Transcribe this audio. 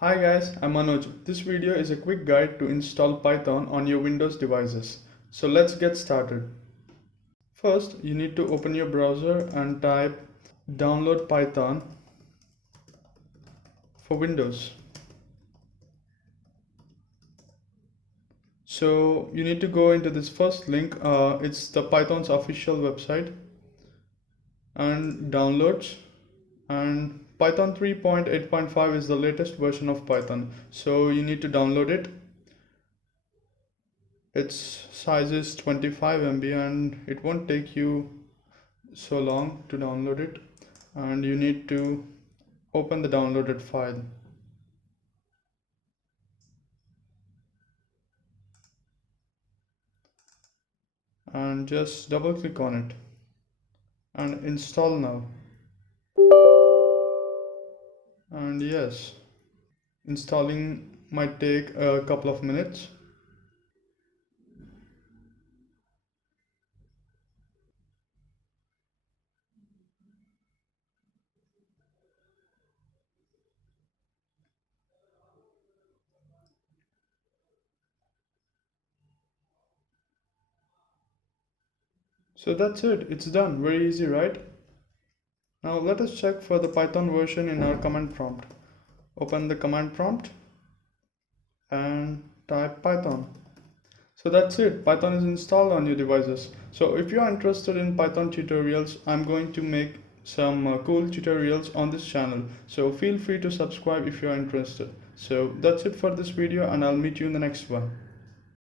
Hi guys, I'm Manoj. This video is a quick guide to install Python on your Windows devices. So let's get started. First, you need to open your browser and type download Python for Windows. So you need to go into this first link. It's the Python's official website and downloads. And Python 3.8.5 is the latest version of Python. So you need to download it. Its size is 25 MB and it won't take you so long to download it, and you need to open the downloaded file and just double click on it and install now. And yes, installing might take a couple of minutes. So that's it, it's done. Very easy, right? Now let us check for the Python version in our command prompt. Open the command prompt and type Python. So that's it, Python is installed on your devices. So if you are interested in Python tutorials, I'm going to make some cool tutorials on this channel. So feel free to subscribe if you are interested. So that's it for this video, and I'll meet you in the next one.